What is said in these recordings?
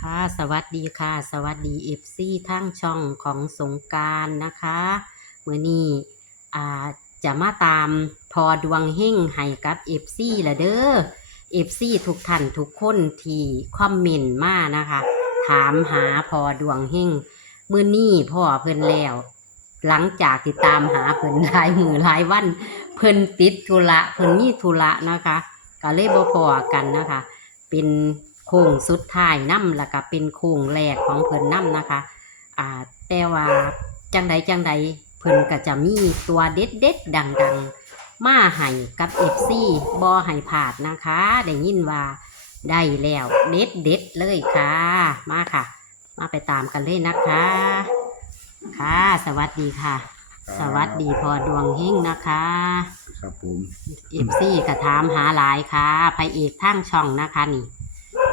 ค่ะ สวัสดีค่ะ สวัสดีเอฟซีทั้งช่องของสงการนะคะเมื่อนี้อ่าจะมาตามพอดวงเฮงให้กับเอฟซีละเด้อเอฟซีทุกท่านทุกคนที่คอมเมนต์มานะคะ ถามหาพอดวงเฮงมื่อนี้พ่อเพิ่นแล้ว หลังจากที่ตามหาเพิ่นหลายมือหลายวัน เพิ่นติดธุระเพิ่นมีธุระนะคะ ก็เลยบ่พอกันนะคะ เป็น โค้งสุดท้ายน้ำแล้วก็เป็นโค้งแรกของเพิ่นน้ำนะคะอ่าแต่ว่าจังใดจังใดเพิ่นก็จะมีตัวเด็ดเด็ดๆดังๆมาให้กับเอฟซีบอให้ผาดนะคะ ได้ยินว่าได้แล้วเด็ดเด็ดๆเลยค่ะ มาค่ะ มาไปตามกันเลยนะคะ ค่ะ สวัสดีค่ะ สวัสดีพอดวงเฮงนะคะ ครับผมเอฟซีก็ถามหาหลายค่ะพระเอกทั้งช่องนะคะนี่เพ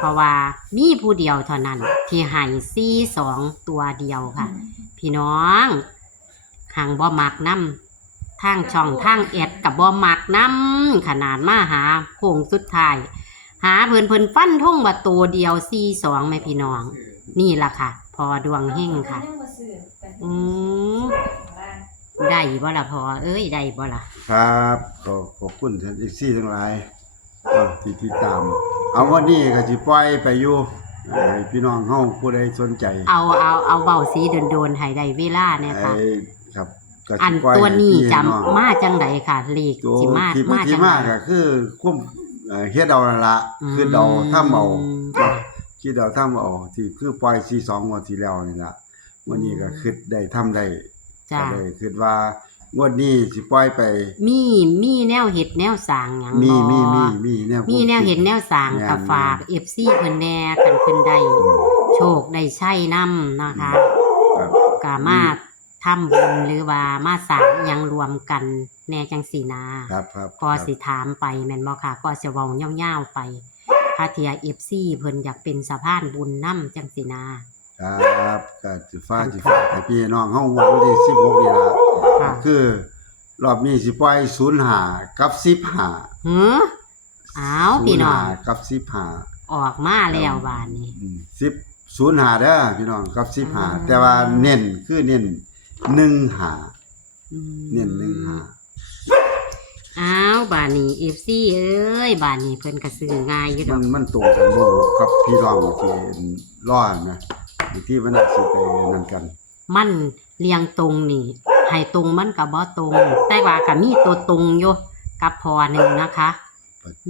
ราะว่ามีผู้เดียวเท่านั้น ที่ให้ซีสองตัวเดียวค่ะ พี่น้องหางบ่มักน้ำทางช่องทางแอดกับบ่มักน้ำขนาดมาหาโค้งสุดท้าย หาเพิ่นเพิ่นฟันท่งว่าตัวเดียวซีสองไหมพี่น้อง นี่ล่ะค่ะ พอดวงเฮงค่ะ อืมได้บ่ล่ะพอเอ้ยได้บ่ล่ะครับขอขอบคุณท่านเอกซี่ทั้งหลายก็ที่ติดตาม เอาวันนี้ก็สิปล่อยไปอยู่ให้พี่น้องเฮาผู้ใดสนใจเอาเอาเอาเบาสีโดนๆให้ได้เวลาเนี่ยค่ะ ไอ้ครับก็อันสิปล่อยตัวนี้ให้พี่จำน้อง มาจังไดค่ะเลขตัวสิมาที่มาที่จังมาไดก็คือคุ้มเอ่อเฮ็ดเอานั่นละคือเดาถ้าเมาค่ะ คิดเดาถ้าเอาที่คือปล่อย42งวดที่แล้วนี่ล่ะวันนี้ก็คิดได้ทำได้จ้าก็เลยคิดว่า งวดนี้สิปล่อยไป มีมีแนวเห็ดแนวสร้างหยังมีบ่มีมีมีแนวมีแนวเห็ดแนวสร้างแม่นกับฝาก FC เพิ่นแน่กันเพิ่นได้โชคได้ใช้นำนะคะครับก็มาทำบุญหรือว่ามาสร้างหยังรวมกันแน่จังสีนาครับครับก็สิถามไปแม่นบ่ค่ะก็สิเว้ายาวๆไปถ้าเทีย FC เพิ่นอยากเป็นสะพานบุญนำจังสีนา ครับก็สิฟ้าสิฟ้าให้พี่น้องเฮาวันที่16นี่ล่ะค่ะ คือ รอบนี้สิปล่อย05กับ15หืออ้าวพี่น้อง05กับ15ออกมาแล้วบานนี้ อืม10 05เด้อพี่น้องกับ15แต่ว่าเน้นคือเน้น15อืมเน้น15อ้าวบานนี้เอฟซีเอ้ยบานนี้เพิ่นก็ซื้อง่ายอยู่ดมัอกนมันตรงกันบ่กับพี่น้องที่รอนะ บางที่มันอาจสิไปนั่นกัน มันเรียงตรงนี่ให้ตรงมันก็บ่ตรง แต่ว่าก็มีตัวตรงอยู่กับพอหนึ่งนะคะ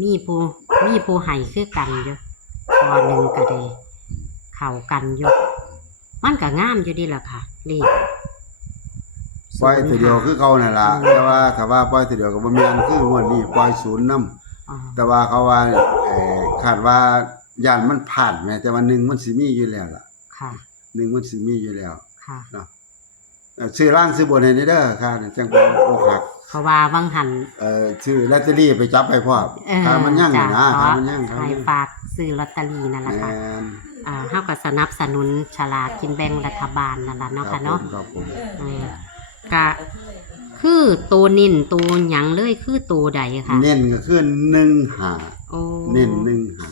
มีผู้มีผู้ให้คือกันอยู่พอหนึ่งก็ได้เข้ากันอยู่มันก็งามอยู่ดีล่ะค่ะเลขปล่อยทีเดียวคือเก่านั่นล่ะอืมแต่ว่าถ้าว่าปล่อยทีเดียวก็บ่แม่นคืองวดนี้ปล่อยศูนย์นํอ๋อแต่ว่าเขาว่าเอ่อคาดว่าย่านมันผ่านแหมแต่ว่าหนึ่งมันสิมีอยู่แล้วล่ะ ค่ะ หนึ่งมันสิมีอยู่แล้วค่ะนะอซื้อร่างซื้อบนให้นี่เด้อค่ะจังบ่อกหักเขาว่าวังหันเอ่อซื้อลอตเตอรี่ไปจับไปพ่อเอ่อามันยั่งอยนะค่ามันยั่งครับให้ฝากซื้อลอตเตอรี่นั่นแหละค่ะ นอ่าเฮาก็สนับสนุนฉลากกินแบ่งรัฐบาลนั่นแหละเนาะค่ะเนาะคืกะคือตัวนิ่นตัวหยังเลยคือตัวใดค่ะ เน้นก็คืนึ่งหาเน้นหนึ่งหา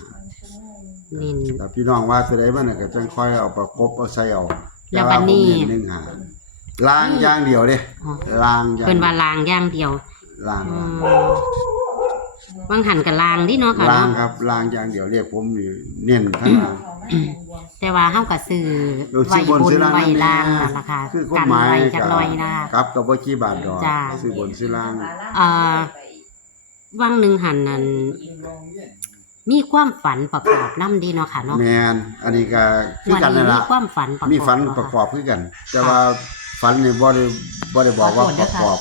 น้น แต่พี่น้องว่าตัวใดมันน่ะก็จังค่อยเอาประกบเอาใส่เอาแล้วบัดนี่ผมเน้นหนึ่งหาล้างย่างเดียวเด้อ๋อล้างอย่างเป็นว่าลางย่างเดียวล้างบางหันกับลางนี่เนาะค่ะล้างครับล้างย่างเดียวเรียกผมนี่เน้นข้างล่าง แต่ว่าห้ากับซื้อลงวบนบนซื้อล่างไว้ล่านั่ละค่ะคือากันหมายไว้จักหน่อยนะคะ ครับกับวิธีบาทดอกซื้อบนซื้อล่าง อ่า ว่างหนึ่งหันนั้น มีความฝันประกอบนํดีเนาะค่ะเนาะแม่นอันนี้ก็คือวันกันนี้นั่นมีล่ะความฝันประกอบมีฝันเนาะประกค่ะอบคือกัน แต่ว่าฝันนี่บ่ได้บ่ได้บอกว่าขอโทษปด้วยระค่ะกอบ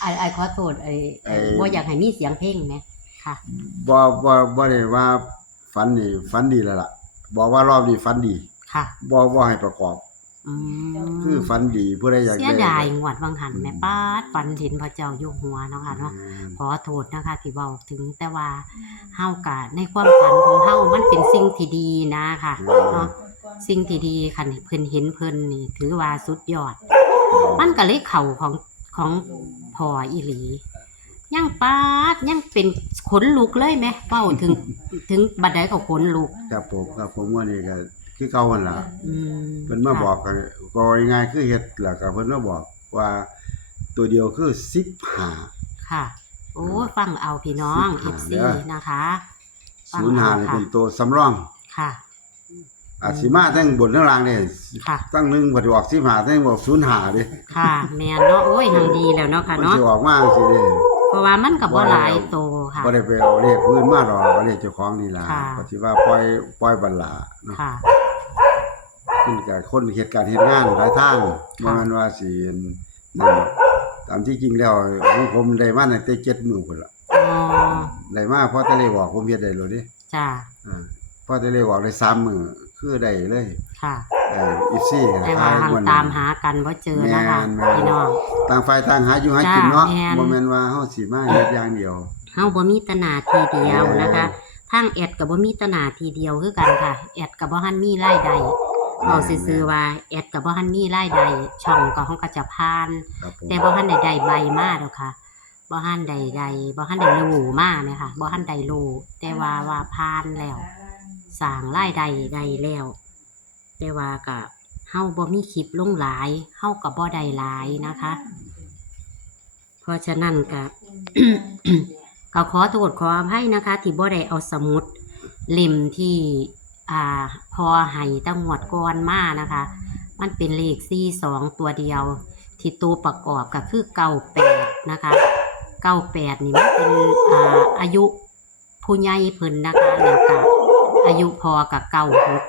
ไอ้ไอ้ขอโทษไอ้ไอ้บ่อยากให้มีเสียงเพลงไหมค่ะบ่บ่บ่ได้ว่าฝันนี่ฝันดีแล้วล่ะ บอกว่ารอบนี้ฝันดี ค่ะบ่บ่ให้ประกอบ อืมคือฝันดีผู้ใดอยากเสีได้ยดายงวดวังหันแม่ป้าดฝันเห็นพระเจ้าอยู่หัวเนาะค่ะเนาะแม่นขอโทษนะคะที่เว้าถึงแต่ว่าเฮากะในความฝันของเฮามันเป็นสิ่งที่ดีนะค่ะเนาะสิ่งที่ดีคันเพิ่นเห็นเพิ่นนี่ ถือว่าสุดยอด มันก็เลยเข้าของของพ่ออีหลียังปาดยังเป็นขนลุกเลยแหมเว้าถึง ถึงบัดใดก็ขนลุก ครับผมครับผมว่านี่ก็ คืคือเก่าหั่นล่ะอืมเพิ่นมาบอกก็ก็ง่ายๆคือเฮ็ดแล้วก็เพิ่นมาบอกว่าตัวเดียวคือ15 ค่ะ โอ้ฟังเอาพี่น้อง สิบ FC ห้าเด้อ นะคะฟัง05เอานี่ค่ะเป็นตัวสำรอง ค่ะ อาจสิมาทั้งบนทั้งล่างนี่ค่ะ ตั้งหนึงบ่ได้ออก15ทั้งบอก05เด้ค่ะ แม่นเนาะโอ้ยทางดีแล้วเนาะค่ะมันเนาะสิออกมาจังซี่เด้ เพราะว่ามันก็บ่หลายโตค่ะ บ่ได้ไปเอาเลขพื้นมาดอกเอาเลขเจ้าของนี่ล่ะค่ะ ก็สิว่าปล่อยปล่อยบันลาเนาะค่ะ มันก็คนเหตุการณ์เฮ็ดงานหลายทางบ่แม่นว่าสินั่นหรอกตามที่จริงแล้วของผมได้มาตั้งแต่7มื้อพุ่นล่ะอ๋อได้มาพอแต่เลขออกผมเฮ็ดได้เลยเด้จ้าอ่าพอแต่เลขออกได้3มื้อคือได้เลยค่ะเอ่ออีซี่แต่ว่าหางตามหากันบ่เจอนะคะแม่นๆพี่น้องต่างฝ่ายต่างหาอยู่หากินเนาะจ้าแม่นบ่แม่นว่าเฮาสิมาเฮ็ดอย่างเดียวเฮาบ่มีแตหนาทีเดียวนะคะเอทางแอดก็บ่มีแตหนาทีเดียวคือกันค่ะแอดก็บ่ทันมีรายได้ เอาซื่อๆว่าแอดก็บ่ทันมีรายได้ช่องก็เฮาก็จะผ่าน ครับผมแต่บ่ทันได้ได้ใบมาดอกค่ะบ่ทันได้ได้บ่ทันได้รู้มาแม่ค่ะบ่ทันได้รู้แต่ว่าว่าผ่านแล้วสร้างรายได้ได้แล้ว แต่ว่าก็เฮาบ่มีคลิปลงหลายเฮาก็บ่ได้หลายนะคะ เพราะฉะนั้นก็ ก็ขอโทษขออภัยนะคะ ที่บ่ได้เอาสมุดเล่มที่ อ่าพอให้ตั้งหวดก่อนมานะคะ มันเป็นเลขสี่สองตัวเดียว ที่ตัวประกอบก็คือเก้าแปดนะคะเก้าแปดนี่มันเป็นอ่าอายุผู้ใหญ่เพิ่นนะคะแล้วก็อายุพอกับเก้าหก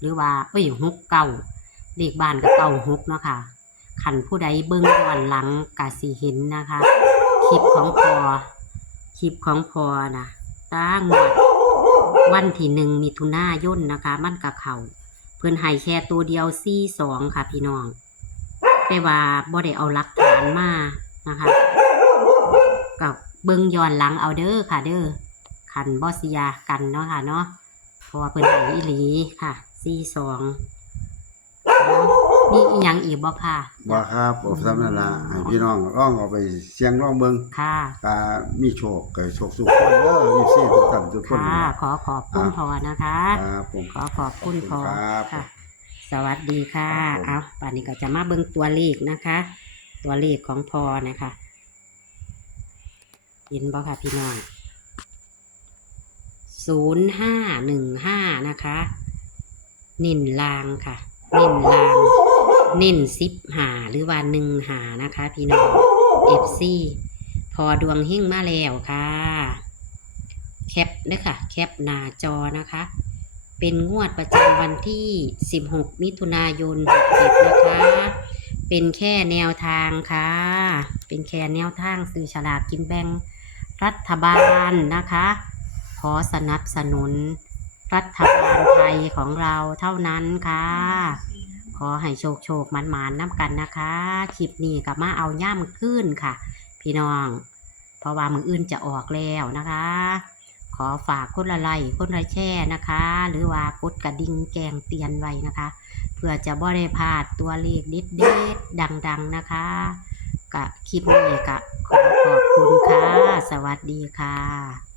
หรือว่าเอ้ยหกเก้าเลขบ้านกับเก้าหกเนาะค่ะขันผู้ใดเบิ่งย้อนหลังกะสิเห็นนะคะ คลิปของพอคลิปของพอนะตั้งวด วันที่หนึ่งมิถุนายนนะคะ มันกับเขาเพื่อนให้แค่ตัวเดียวซี่สองค่ะ พี่น้อง แต่ว่าบ่ได้เอาหลักฐานมานะคะกับเบิ้งย้อนหลังเอาเด้อค่ะ เด้อขันบอสยากันเนาะค่ะเนาะเพราะว่าเพื่อนให้อีหลีค่ะซี่สอง มีอีหยังอีกบ่ค่ะ บ่ครับผมสำนั่นล่ะให้พี่น้องลองเอาไปเสียงลองเบิ่งค่ะก็มีโชคก็โชคสุขคนเด้ออีซี่ทุกท่านทุกคนค่ะขอขอบคุณพอนะคะ ครับผม ขอขอบคุณพอครับค่ะ สวัสดีค่ะ ครับผม เอาป่านนี้ก็จะมาเบิ่งตัวเลขนะคะ ตัวเลขของพอนะคะเห็นบ่ค่ะพี่น้องศูนย์ห้าหนึ่งห้านะคะเน้นลางค่ะเน้นลาง เน้นซิปหาหรือว่าหนึ่งหานะคะ พี่น้องเอฟซีพอดวงเฮงมาแล้วค่ะ แคปเด้อค่ะ แคปหน้าจอนะคะ เป็นงวดประจำวันที่ 16 มิถุนายน67นะคะ เป็นแค่แนวทางค่ะ เป็นแค่แนวทางซื้อฉลากกินแบ่งรัฐบาลนะคะ ขอสนับสนุนรัฐบาลไทยของเราเท่านั้นค่ะ ขอให้โชคโชคมันมานน้ำกันนะคะ คลิปนี้กับมาเอาย่ำขึ้นค่ะ พี่น้อง เพราะว่ามืออื่นจะออกแล้วนะคะ ขอฝากคนละไลค์คนละแช่นะคะ หรือว่ากดกระดิ่งแกงเตือนไว้นะคะ เพื่อจะบ่ได้พลาดตัวเลขเด็ดเด็ดๆดัง ๆนะคะกะคลิปนี้กะขอขอบคุณค่ะ สวัสดีค่ะ